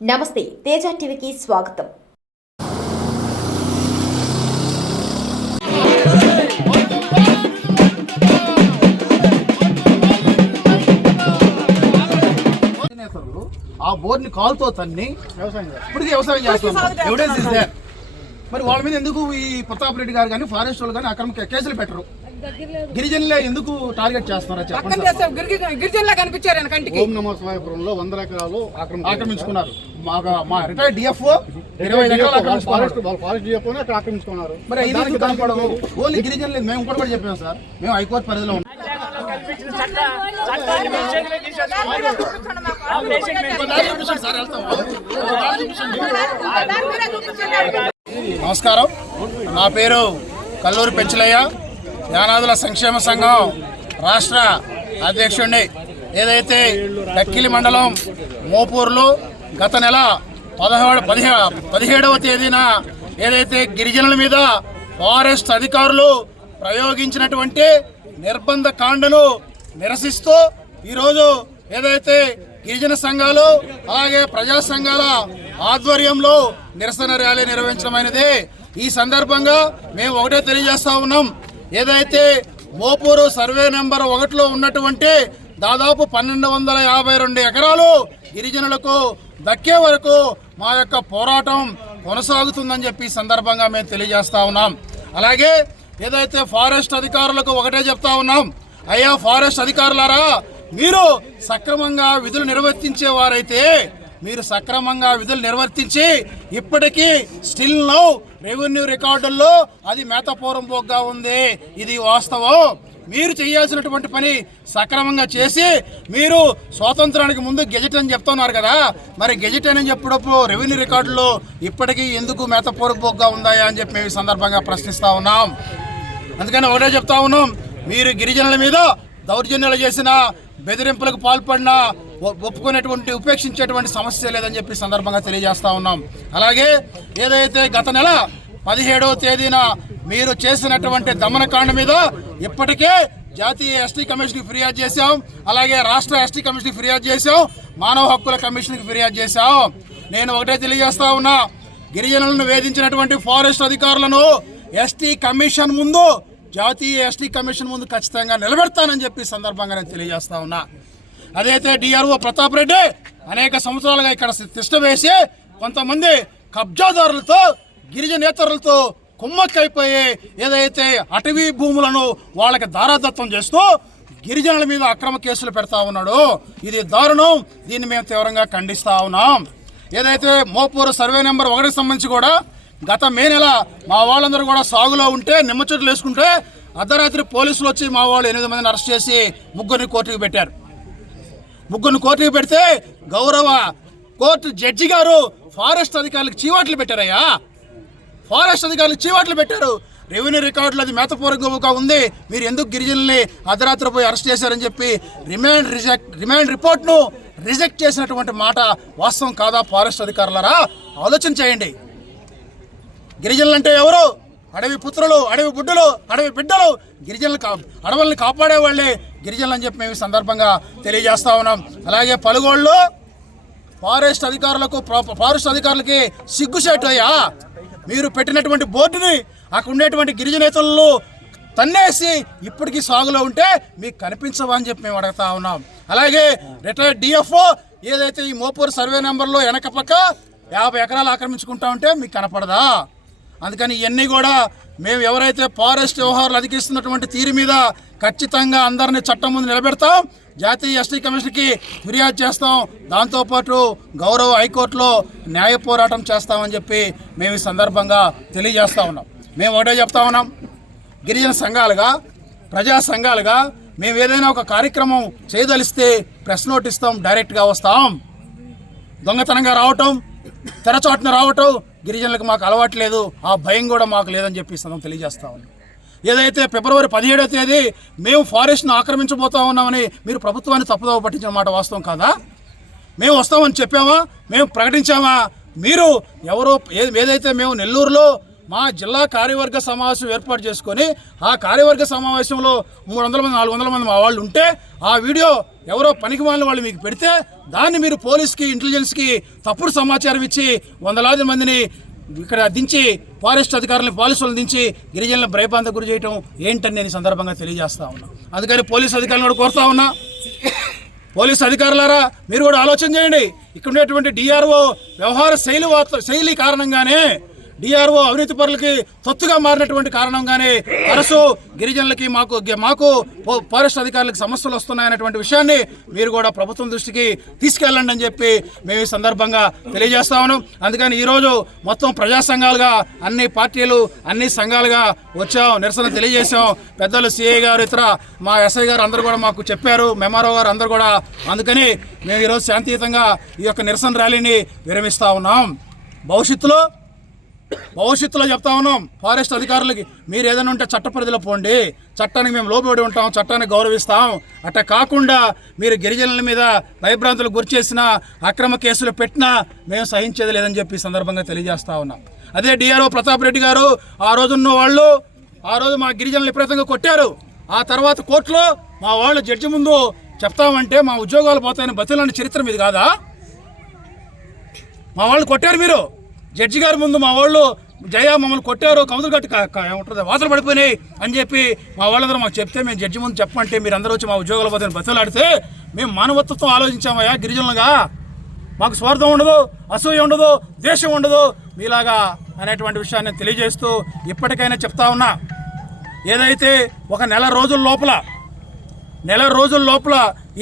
నమస్తే తేజ టీవీకి స్వాగతం. ఆ బోర్డుని కాలుతో తన్ని ఇప్పటికీ వ్యవసాయం చేస్తున్నారు. ఎవిడెన్స్ ఇస్ దేర్ మరి వాళ్ళ మీద ఎందుకు ఈ ప్రతాప్ రెడ్డి గారు కానీ ఫారెస్ట్ వాళ్ళు కానీ అక్రమ కేసులు పెట్టరు? గిరిజనులే ఎందుకు టార్గెట్ చేస్తున్నారా చెప్పండి గిరిజనులా కనిపించారు ఆయన కంటికి. ఓం నమో శివాయపురంలో వందల ఎకరాలు ఆక్రమించుకున్నారు. మాకు మా రిటైర్డ్ డిఎఫ్ఓ ఇరవై ఎకరాలు ఆక్రమించుకున్నారు. ఫారెస్ట్ వాళ్ళు ఫారెస్ట్ డిపోనే అక్కడ ఆక్రమించుకున్నారు. మరి కనపడవు? ఓన్లీ గిరిజనులు. మేము కూడా కూడా చెప్పాం సార్. మేము హైకోర్టు పరిధిలో ఉన్నాం. నమస్కారం. నా పేరు కల్లూరి పెంచలయ్య. యానాదుల సంక్షేమ సంఘం రాష్ట్ర అధ్యక్షుడిని ఏదైతే డక్కిలి మండలం మోపూర్లో గత నెల పదహారు పదిహే పదిహేడవ తేదీన ఏదైతే గిరిజనుల మీద ఫారెస్ట్ అధికారులు ప్రయోగించినటువంటి నిర్బంధ కాండను నిరసిస్తూ ఈరోజు ఏదైతే గిరిజన సంఘాలు అలాగే ప్రజా సంఘాల ఆధ్వర్యంలో నిరసన ర్యాలీ నిర్వహించడం ఈ సందర్భంగా మేము ఒకటే తెలియజేస్తా ఉన్నాం. ఏదైతే మోపూరు సర్వే నెంబర్ ఒకటిలో ఉన్నటువంటి దాదాపు పన్నెండు వందల యాభై రెండు ఎకరాలు గిరిజనులకు దక్కే వరకు మా యొక్క పోరాటం కొనసాగుతుందని చెప్పి సందర్భంగా మేము తెలియజేస్తా ఉన్నాం. అలాగే ఏదైతే ఫారెస్ట్ అధికారులకు ఒకటే చెప్తా ఉన్నాం అయ్యా ఫారెస్ట్ అధికారులారా మీరు సక్రమంగా విధులు నిర్వర్తించే వారైతే మీరు సక్రమంగా విధులు నిర్వర్తించి ఇప్పటికీ స్టిల్ నౌ రెవెన్యూ రికార్డుల్లో అది మేతపూర్వం పోగ్గా ఉంది. ఇది వాస్తవం. మీరు చేయాల్సినటువంటి పని సక్రమంగా చేసి మీరు స్వాతంత్రానికి ముందు గెజెట్ అని చెప్తున్నారు కదా. మరి గెజెట్ అని చెప్పినప్పుడు రెవెన్యూ రికార్డులో ఇప్పటికీ ఎందుకు మేతపూర్వకంగా ఉందాయా అని చెప్పి మేము సందర్భంగా ప్రశ్నిస్తా ఉన్నాం. అందుకని ఒకటే చెప్తా ఉన్నాం. మీరు గిరిజనుల మీద దౌర్జన్యాలు చేసిన బెదిరింపులకు పాల్పడిన ఒ- ఒప్పుకునేటువంటి ఉపేక్షించేటువంటి సమస్య లేదని చెప్పి సందర్భంగా తెలియజేస్తా ఉన్నాం. అలాగే ఏదైతే గత నెల పదిహేడవ తేదీన మీరు చేసినటువంటి దమనకాండ మీద ఇప్పటికే జాతీయ ఎస్టీ కమిషన్కి ఫిర్యాదు చేశాం. అలాగే రాష్ట్ర ఎస్టీ కమిషన్కి ఫిర్యాదు చేశాం. మానవ హక్కుల కమిషన్కి ఫిర్యాదు చేశాం. నేను ఒకటే తెలియజేస్తా ఉన్నా గిరిజనులను వేధించినటువంటి ఫారెస్ట్ అధికారులను ఎస్టీ కమిషన్ ముందు జాతీయ ఎస్టీ కమిషన్ ముందు ఖచ్చితంగా నిలబెడతానని చెప్పి సందర్భంగా నేను తెలియజేస్తా ఉన్నా. అదైతే డిఆర్ఓ ప్రతాప్ రెడ్డి అనేక సంవత్సరాలుగా ఇక్కడ తిష్ట వేసి కొంతమంది కబ్జాదారులతో గిరిజనేతరులతో కుమ్మక్కైపోయి ఏదైతే అటవీ భూములను వాళ్ళకి దారాదత్తం చేస్తూ గిరిజనుల మీద అక్రమ కేసులు పెడతా ఉన్నాడు ఇది దారుణం. దీన్ని మేము తీవ్రంగా ఖండిస్తా ఉన్నాం. ఏదైతే మోపూరు సర్వే నెంబర్ ఒకటికి సంబంధించి కూడా గత మే నెల మా వాళ్ళందరూ కూడా సాగులో ఉంటే నిమ్మ చెట్లు వేసుకుంటే అర్ధరాత్రి పోలీసులు వచ్చి మా వాళ్ళు ఎనిమిది మందిని అరెస్ట్ చేసి ముగ్గురిని కోర్టుకు పెట్టారు. ముగ్గురిని కోర్టుకు పెడితే గౌరవ కోర్టు జడ్జి గారు ఫారెస్ట్ అధికారులకు చీవాట్లు పెట్టారయ్యా. ఫారెస్ట్ అధికారులు చీవాట్లు పెట్టారు. రెవెన్యూ రికార్డులు అది మేతపూర్వకంగా ఉంది. మీరు ఎందుకు గిరిజనుల్ని అర్ధరాత్రి పోయి అరెస్ట్ చేశారని చెప్పి రిమాండ్ రిజెక్ట్ రిమాండ్ రిపోర్ట్ను రిజెక్ట్ చేసినటువంటి మాట వాస్తవం కాదా ఫారెస్ట్ అధికారులరా? ఆలోచన చేయండి. గిరిజనులు అంటే ఎవరు? అడవి పుత్రులు అడవి బుడ్డలు అడవి బిడ్డలు. గిరిజనులు కా అడవుల్ని కాపాడే వాళ్ళే గిరిజనులు అని చెప్పి మేము ఈ సందర్భంగా తెలియజేస్తా ఉన్నాం. అలాగే పలుగోళ్ళు ఫారెస్ట్ అధికారులకు ఫారెస్ట్ అధికారులకి సిగ్గుసేటు అయ్యా. మీరు పెట్టినటువంటి బోర్డుని అక్కడ ఉండేటువంటి గిరిజనేతలు తన్నేసి ఇప్పటికీ సాగులో ఉంటే మీకు కనిపించవా అని చెప్పి మేము అడుగుతా ఉన్నాం. అలాగే రిటైర్డ్ డిఎఫ్ఓ ఏదైతే ఈ మోపూర్ సర్వే నెంబర్లో వెనక పక్క యాభై ఎకరాలు ఆక్రమించుకుంటా ఉంటే మీకు కనపడదా? అందుకని ఇవన్నీ కూడా మేము ఎవరైతే ఫారెస్ట్ వ్యవహారాలు అధికిస్తున్నటువంటి తీరు మీద ఖచ్చితంగా అందరినీ చట్టం ముందు నిలబెడతాం. జాతీయ ఎస్టీ కమిషన్కి ఫిర్యాదు చేస్తాం. దాంతోపాటు గౌరవ హైకోర్టులో న్యాయ పోరాటం చేస్తామని చెప్పి మేము ఈ సందర్భంగా తెలియజేస్తా ఉన్నాం. మేము ఒకటే చెప్తా ఉన్నాం. గిరిజన సంఘాలుగా ప్రజా సంఘాలుగా మేము ఏదైనా ఒక కార్యక్రమం చేయదలిస్తే ప్రెస్ నోట్ ఇస్తాం డైరెక్ట్గా వస్తాం. దొంగతనంగా రావటం తెరచాటున రావటం గిరిజనులకు మాకు అలవాటు లేదు ఆ భయం కూడా మాకు లేదని చెప్పి సందం తెలియజేస్తా ఉన్నాం. ఏదైతే ఫిబ్రవరి పదిహేడవ తేదీ మేము ఫారెస్ట్ను ఆక్రమించబోతా ఉన్నామని మీరు ప్రభుత్వాన్ని తప్పుదోవ పట్టించిన మాట వాస్తవం కాదా? మేము వస్తామని చెప్పామా? మేము ప్రకటించామా? మీరు ఎవరో ఏదైతే మేము నెల్లూరులో మా జిల్లా కార్యవర్గ సమావేశం ఏర్పాటు చేసుకొని ఆ కార్యవర్గ సమావేశంలో మూడు వందల మంది నాలుగు వందల మంది మా వాళ్ళు ఉంటే ఆ వీడియో ఎవరో పనికి వాళ్ళ వాళ్ళు మీకు పెడితే దాన్ని మీరు పోలీస్కి ఇంటెలిజెన్స్కి తప్పుడు సమాచారం ఇచ్చి వందలాది మందిని ఇక్కడ దించి ఫారెస్ట్ అధికారులను పోలీసులను దించి గిరిజనులను భయపాంత గురి చేయటం ఏంటని నేను సందర్భంగా తెలియజేస్తా ఉన్నా. అందుకని పోలీసు అధికారులను కూడా కోరుతా ఉన్నా. పోలీసు అధికారులారా మీరు కూడా ఆలోచన చేయండి. ఇక్కడ ఉండేటువంటి డిఆర్ఓ వ్యవహార శైలి వార్త- శైలి కారణంగానే డిఆర్ఓ అవినీతి పరులకి తొత్తుగా మారినటువంటి కారణంగానే తరచు గిరిజనులకి మాకు మాకు ఫారెస్ట్ అధికారులకు సమస్యలు వస్తున్నాయనేటువంటి విషయాన్ని మీరు కూడా ప్రభుత్వం దృష్టికి తీసుకెళ్ళండి అని చెప్పి మేము ఈ సందర్భంగా తెలియజేస్తా ఉన్నాం. అందుకని ఈరోజు మొత్తం ప్రజా సంఘాలుగా అన్ని పార్టీలు అన్ని సంఘాలుగా వచ్చాం నిరసన తెలియజేశాం. పెద్దలు సిఐ గారు ఇతర మా ఎస్ఐ గారు అందరూ కూడా మాకు చెప్పారు మెమారో గారు అందరూ కూడా. అందుకని మేము ఈరోజు శాంతియుతంగా ఈ యొక్క నిరసన ర్యాలీని విరమిస్తా ఉన్నాం. భవిష్యత్తులో భవిష్యత్తులో చెప్తా ఉన్నాం. ఫారెస్ట్ అధికారులకి మీరు ఏదైనా ఉంటే చట్ట పరిధిలో పోండి. చట్టానికి మేము లోబడి ఉంటాం చట్టాన్ని గౌరవిస్తాం. అట్ట కాకుండా మీరు గిరిజనుల మీద భయభ్రాంతులకు గురి చేసిన అక్రమ కేసులు పెట్టినా మేము సహించేది లేదని చెప్పి సందర్భంగా తెలియజేస్తా ఉన్నాం. అదే డిఆర్ఓ ప్రతాప్ రెడ్డి గారు ఆ రోజున్న వాళ్ళు ఆ రోజు మా గిరిజనులు విపరీతంగా కొట్టారు. ఆ తర్వాత కోర్టులో మా వాళ్ళు జడ్జి ముందు చెప్తామంటే మా ఉద్యోగాలు పోతాయని బతులాంటి చరిత్ర మీది కాదా? మా వాళ్ళు కొట్టారు మీరు. జడ్జి గారి ముందు మా వాళ్ళు జయ మమ్మల్ని కొట్టారు కౌదులు కట్టి ఏమంటుంది వాతలు పడిపోయినాయి అని చెప్పి మా వాళ్ళందరూ మాకు చెప్తే మేము జడ్జి ముందు చెప్పమంటే మీరు అందరూ వచ్చి మా ఉద్యోగాల పోతే బతులాడితే మేము మానవత్వం ఆలోచించామయ్యా గిరిజనులుగా. మాకు స్వార్థం ఉండదు అసూయ ఉండదు ద్వేషం ఉండదు. మీలాగా అనేటువంటి విషయాన్ని తెలియజేస్తూ ఇప్పటికైనా చెప్తా ఉన్నా ఏదైతే ఒక నెల రోజుల లోపల నెల రోజుల లోపల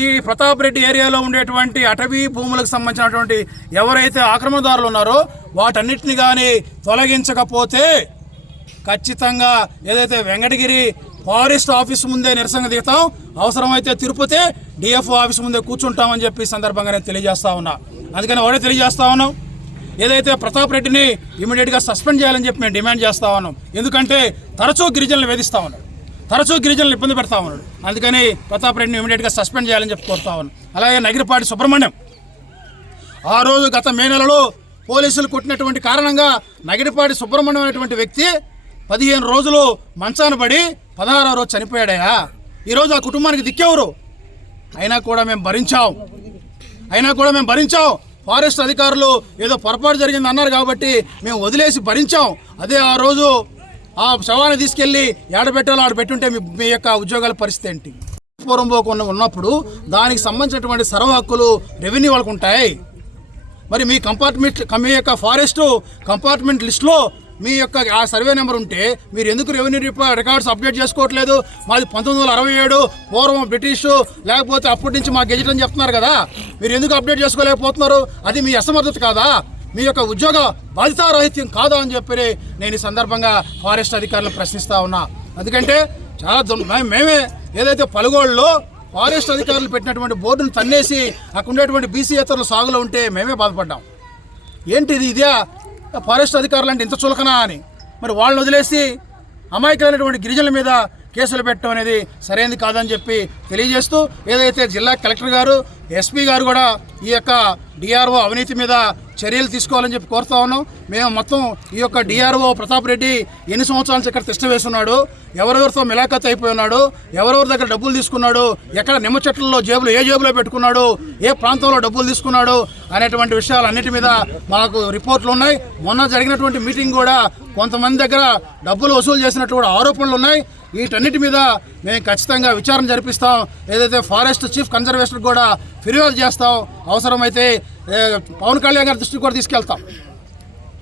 ఈ ప్రతాప్ రెడ్డి ఏరియాలో ఉండేటువంటి అటవీ భూములకు సంబంధించినటువంటి ఎవరైతే ఆక్రమణదారులు ఉన్నారో వాటన్నిటిని కానీ తొలగించకపోతే ఖచ్చితంగా ఏదైతే వెంకటగిరి ఫారెస్ట్ ఆఫీస్ ముందే నిరసన దిగుతాం అవసరమైతే తిరుపతి డిఎఫ్ఓ ఆఫీస్ ముందే కూర్చుంటామని చెప్పి సందర్భంగా నేను తెలియజేస్తా ఉన్నా. అందుకని ఒకటే తెలియజేస్తా ఉన్నాం. ఏదైతే ప్రతాప్ రెడ్డిని ఇమీడియట్గా సస్పెండ్ చేయాలని చెప్పి మేము డిమాండ్ చేస్తా ఉన్నాం. ఎందుకంటే తరచూ గిరిజనులు వేధిస్తా ఉన్నాం. తరచూ గిరిజనులు ఇబ్బంది పెడతా ఉన్నాడు అందుకని ప్రతాప్ రెడ్డిని ఇమీడియట్గా సస్పెండ్ చేయాలని చెప్పి కోరుతా ఉన్నాను అలాగే నగిరిపాటి సుబ్రహ్మణ్యం ఆ రోజు గత మే నెలలో పోలీసులు కొట్టినటువంటి కారణంగా నగిరిపాటి సుబ్రహ్మణ్యం అనేటువంటి వ్యక్తి పదిహేను రోజులు మంచాన పడి పదహారో రోజు చనిపోయాడయా ఈరోజు ఆ కుటుంబానికి దిక్కెవరు? అయినా కూడా మేము భరించాం. అయినా కూడా మేము భరించాం. ఫారెస్ట్ అధికారులు ఏదో పొరపాటు జరిగింది అన్నారు కాబట్టి మేము వదిలేసి భరించాం. అదే ఆ రోజు ఆ శవాన్ని తీసుకెళ్ళి ఏడబెట్టాలో ఆడ పెట్టుంటే మీ మీ యొక్క ఉద్యోగాల పరిస్థితి ఏంటి? పూర్వం పోకుండా ఉన్నప్పుడు దానికి సంబంధించినటువంటి సర్వ హక్కులు రెవెన్యూ వాళ్ళకు ఉంటాయి. మరి మీ కంపార్ట్మెంట్ మీ యొక్క ఫారెస్ట్ కంపార్ట్మెంట్ లిస్ట్లో మీ యొక్క ఆ సర్వే నెంబర్ ఉంటే మీరు ఎందుకు రెవెన్యూ రికార్డ్స్ అప్డేట్ చేసుకోవట్లేదు? మాది పంతొమ్మిది వందల అరవై ఏడు పూర్వం బ్రిటిష్ లేకపోతే అప్పటి నుంచి మా గెజెట్ అని చెప్తున్నారు కదా. మీరు ఎందుకు అప్డేట్ చేసుకోలేకపోతున్నారు? అది మీ అసమర్థత కాదా? మీ యొక్క ఉద్యోగ బాధితారాహిత్యం కాదా అని చెప్పి నేను ఈ సందర్భంగా ఫారెస్ట్ అధికారులను ప్రశ్నిస్తా ఉన్నా. ఎందుకంటే చాలా మేమే ఏదైతే పలుగోళ్ళలో ఫారెస్ట్ అధికారులు పెట్టినటువంటి బోర్డును తన్నేసి అక్కడ ఉండేటువంటి బీసీ ఇతరులు సాగులో ఉంటే మేమే బాధపడ్డాం. ఏంటిది ఇదే? ఫారెస్ట్ అధికారులు అంటే ఇంత చులకనా అని. మరి వాళ్ళని వదిలేసి అమాయకులైనటువంటి గిరిజనుల మీద కేసులు పెట్టడం అనేది సరైనది కాదని చెప్పి తెలియజేస్తూ ఏదైతే జిల్లా కలెక్టర్ గారు ఎస్పీ గారు కూడా ఈ యొక్క డిఆర్ఓ అవినీతి మీద చర్యలు తీసుకోవాలని చెప్పి కోరుతా ఉన్నాం. మేము మొత్తం ఈ యొక్క డిఆర్ఓ ప్రతాప్ రెడ్డి ఎన్ని సంవత్సరాల నుంచి ఇక్కడ తిష్ట వేస్తున్నాడు ఎవరెవరితో మిలాఖత్ అయిపోయి ఉన్నాడు ఎవరెవరి దగ్గర డబ్బులు తీసుకున్నాడు ఎక్కడ నిమ్మ చెట్లలో జేబులు ఏ జేబులో పెట్టుకున్నాడు ఏ ప్రాంతంలో డబ్బులు తీసుకున్నాడు అనేటువంటి విషయాలన్నిటి మీద మాకు రిపోర్ట్లు ఉన్నాయి. మొన్న జరిగినటువంటి మీటింగ్ కూడా కొంతమంది దగ్గర డబ్బులు వసూలు చేసినట్టు కూడా ఆరోపణలు ఉన్నాయి. వీటన్నిటి మీద మేము ఖచ్చితంగా విచారణ జరిపిస్తాం. ఏదైతే ఫారెస్ట్ చీఫ్ కన్జర్వేషన్ కూడా ఫిర్యాదు చేస్తాం అవసరమైతే పవన్ కళ్యాణ్ గారి దృష్టికి కూడా తీసుకెళ్తాం.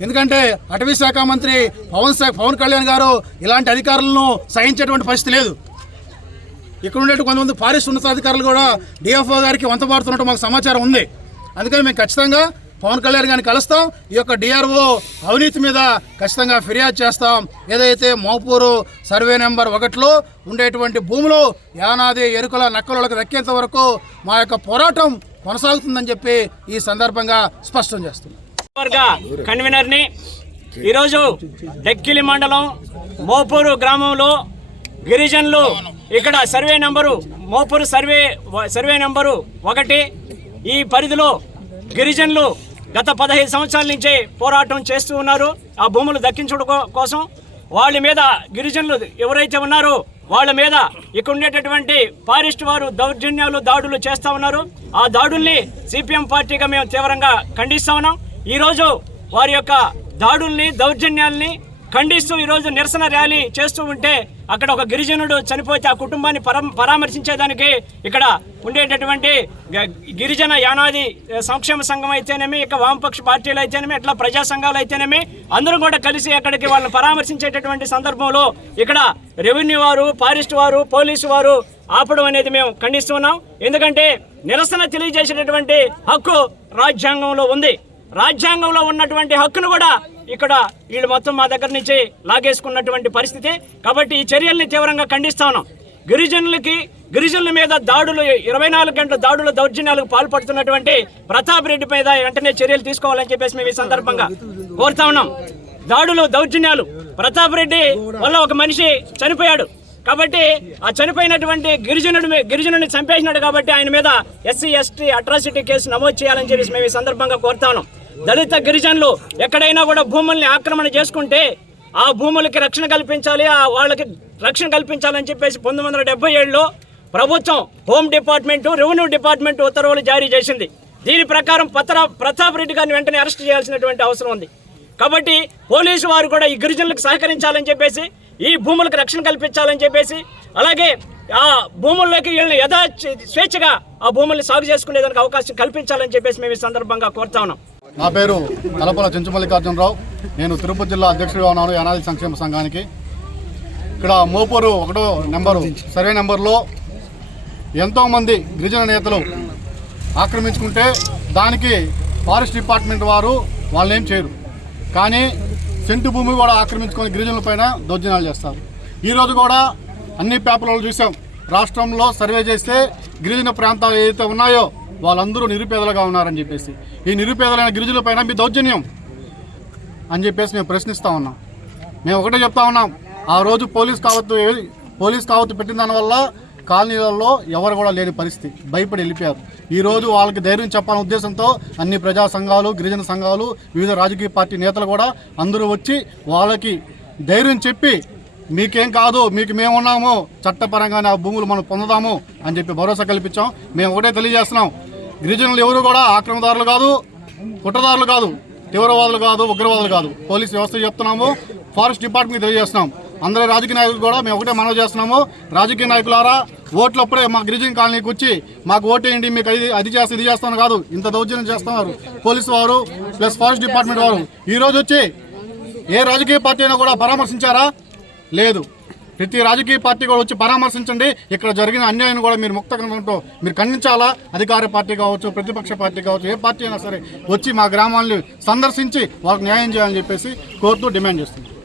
ఎందుకంటే అటవీ శాఖ మంత్రి పవన్ శాఖ పవన్ కళ్యాణ్ గారు ఇలాంటి అధికారులను సహించేటువంటి పరిస్థితి లేదు. ఇక్కడ ఉండే కొంతమంది ఫారెస్ట్ ఉన్నతాధికారులు కూడా డిఎఫ్ఓ గారికి వంతబారుతున్నట్టు మాకు సమాచారం ఉంది. అందుకని మేము ఖచ్చితంగా పవన్ కళ్యాణ్ గారిని కలుస్తాం. ఈ యొక్క డిఆర్ఓ అవినీతి మీద ఖచ్చితంగా ఫిర్యాదు చేస్తాం. ఏదైతే మోపూరు సర్వే నెంబర్ ఒకటిలో ఉండేటువంటి భూములు యానాది ఎరుకల నక్కలకు దక్కేంత వరకు మా యొక్క పోరాటం కొనసాగుతుందని చెప్పి ఈ సందర్భంగా స్పష్టం చేస్తున్నాం. కన్వీనర్ని ఈరోజు డెక్కిలి మండలం మోపూరు గ్రామంలో గిరిజనులు ఇక్కడ survey number Mopuru survey survey number ఒకటి. ఈ పరిధిలో గిరిజనులు గత పదహైదు సంవత్సరాల నుంచి పోరాటం చేస్తూ ఉన్నారు. ఆ భూములు దక్కించడం కోసం వాళ్ళ మీద గిరిజనులు ఎవరైతే ఉన్నారో వాళ్ళ మీద ఇక్కడ ఉండేటటువంటి ఫారెస్ట్ వారు దౌర్జన్యాలు దాడులు చేస్తూ ఉన్నారు. ఆ దాడుల్ని సిపిఎం పార్టీగా మేము తీవ్రంగా ఖండిస్తా ఉన్నాం. ఈరోజు వారి యొక్క దాడుల్ని దౌర్జన్యాల్ని ఖండిస్తూ ఈరోజు నిరసన ర్యాలీ చేస్తూ ఉంటే అక్కడ ఒక గిరిజనుడు చనిపోతే ఆ కుటుంబాన్ని పరం పరామర్శించేదానికి ఇక్కడ ఉండేటటువంటి గ- గిరిజన యానాది సంక్షేమ సంఘం అయితేనేమి ఇక వామపక్ష పార్టీలు అయితేనేమి ఇట్లా ప్రజా సంఘాలు అయితేనేమి అందరూ కూడా కలిసి అక్కడికి వాళ్ళని పరామర్శించేటటువంటి సందర్భంలో ఇక్కడ రెవెన్యూ వారు ఫారెస్ట్ వారు పోలీసు వారు ఆపడం అనేది మేము ఖండిస్తున్నాం. ఎందుకంటే నిరసన తెలియజేసేటటువంటి హక్కు రాజ్యాంగంలో ఉంది. రాజ్యాంగంలో ఉన్నటువంటి హక్కును కూడా ఇక్కడ వీళ్ళు మొత్తం మా దగ్గర నుంచి లాగేసుకున్నటువంటి పరిస్థితి. కాబట్టి ఈ చర్యల్ని తీవ్రంగా ఖండిస్తాను గిరిజనులకి గిరిజనుల మీద దాడులు ఇరవై నాలుగు గంటల దాడుల దౌర్జన్యాలకు పాల్పడుతున్నటువంటి ప్రతాప్ రెడ్డి మీద వెంటనే చర్యలు తీసుకోవాలని చెప్పేసి మేము ఈ సందర్భంగా కోరుతా ఉన్నాం. దాడులు దౌర్జన్యాలు ప్రతాప్ రెడ్డి వల్ల ఒక మనిషి చనిపోయాడు. కాబట్టి ఆ చనిపోయినటువంటి గిరిజనుడు గిరిజనుడిని చంపేసినాడు కాబట్టి ఆయన మీద ఎస్సీ ఎస్టీ అట్రాసిటీ కేసు నమోదు చేయాలని చెప్పేసి మేము ఈ సందర్భంగా కోరుతాను దళిత గిరిజనులు ఎక్కడైనా కూడా భూముల్ని ఆక్రమణ చేసుకుంటే ఆ భూములకి రక్షణ కల్పించాలి ఆ వాళ్ళకి రక్షణ కల్పించాలని చెప్పేసి పంతొమ్మిది వందల డెబ్బై ఏడులో ప్రభుత్వం హోమ్ డిపార్ట్మెంటు రెవెన్యూ డిపార్ట్మెంట్ ఉత్తర్వులు జారీ చేసింది. దీని ప్రకారం పత్ర ప్రతాప్ రెడ్డి గారిని వెంటనే అరెస్ట్ చేయాల్సినటువంటి అవసరం ఉంది. కాబట్టి పోలీసు వారు కూడా ఈ గిరిజనులకు సహకరించాలని చెప్పేసి ఈ భూములకు రక్షణ కల్పించాలని చెప్పేసి అలాగే ఆ భూముల్లోకి వీళ్ళని యథా స్వేచ్ఛగా ఆ భూముల్ని సాగు చేసుకునేదానికి అవకాశం కల్పించాలని చెప్పేసి మేము ఈ సందర్భంగా కోరుతా ఉన్నాం. నా పేరు తలపల చెంచుమల్లికార్జునరావు నేను తిరుపతి జిల్లా అధ్యక్షుడు ఉన్నాను యానాది సంక్షేమ సంఘానికి. ఇక్కడ మోపూరు ఒకటో నెంబరు సర్వే నెంబర్లో ఎంతోమంది గిరిజన నేతలు ఆక్రమించుకుంటే దానికి ఫారెస్ట్ డిపార్ట్మెంట్ వారు వాళ్ళని ఏం చేయరు. కానీ సెంటు భూమి కూడా ఆక్రమించుకొని గిరిజనులపైన దౌర్జన్యాలు చేస్తారు. ఈరోజు కూడా అన్ని పేపర్లలో చూసాం. రాష్ట్రంలో సర్వే చేస్తే గిరిజన ప్రాంతాలు ఏదైతే ఉన్నాయో వాళ్ళందరూ నిరుపేదలుగా ఉన్నారని చెప్పేసి. ఈ నిరుపేదలైన గిరిజనుల పైన మీ దౌర్జన్యం అని చెప్పేసి మేము ప్రశ్నిస్తూ ఉన్నాం. మేము ఒకటే చెప్తా ఉన్నాం. ఆ రోజు పోలీస్ కావత్తు పోలీస్ కావత్తు పెట్టిన దానివల్ల కాలనీలలో ఎవరు కూడా లేని పరిస్థితి. భయపడి వెళ్ళిపోయారు. ఈరోజు వాళ్ళకి ధైర్యం చెప్పాలనే ఉద్దేశంతో అన్ని ప్రజా సంఘాలు గిరిజన సంఘాలు వివిధ రాజకీయ పార్టీ నేతలు కూడా అందరూ వచ్చి వాళ్ళకి ధైర్యం చెప్పి మీకేం కాదు మీకు మేము ఉన్నాము చట్టపరంగానే ఆ భూములు మనం పొందుదాము అని చెప్పి భరోసా కల్పించాం. మేము ఒకటే తెలియజేస్తున్నాం. గిరిజనులు ఎవరు కూడా ఆక్రమదారులు కాదు కుట్రదారులు కాదు తీవ్రవాదులు కాదు ఉగ్రవాదులు కాదు. పోలీస్ వ్యవస్థ చెప్తున్నాము ఫారెస్ట్ డిపార్ట్మెంట్ తెలియజేస్తున్నాం. అందరి రాజకీయ నాయకులు కూడా మేము ఒకటే మనవి చేస్తున్నాము. రాజకీయ నాయకులారా ఓట్లప్పుడే మా గిరిజన కాలనీకి వచ్చి మాకు ఓటేయండి మీకు అది అది చేస్తే ఇది చేస్తాను కాదు ఇంత దౌర్జన్యం చేస్తున్నారు. పోలీసు వారు ప్లస్ ఫారెస్ట్ డిపార్ట్మెంట్ వారు. ఈరోజు వచ్చి ఏ రాజకీయ పార్టీ అయినా కూడా పరామర్శించారా? లేదు. ప్రతి రాజకీయ పార్టీ కూడా వచ్చి పరామర్శించండి. ఇక్కడ జరిగిన అన్యాయం కూడా మీరు ముక్తంగా మీరు ఖండించాలా? అధికార పార్టీ కావచ్చు ప్రతిపక్ష పార్టీ కావచ్చు ఏ పార్టీ అయినా సరే వచ్చి మా గ్రామాన్ని సందర్శించి వాళ్ళకి న్యాయం చేయాలని చెప్పేసి కోరుతూ డిమాండ్ చేస్తుంది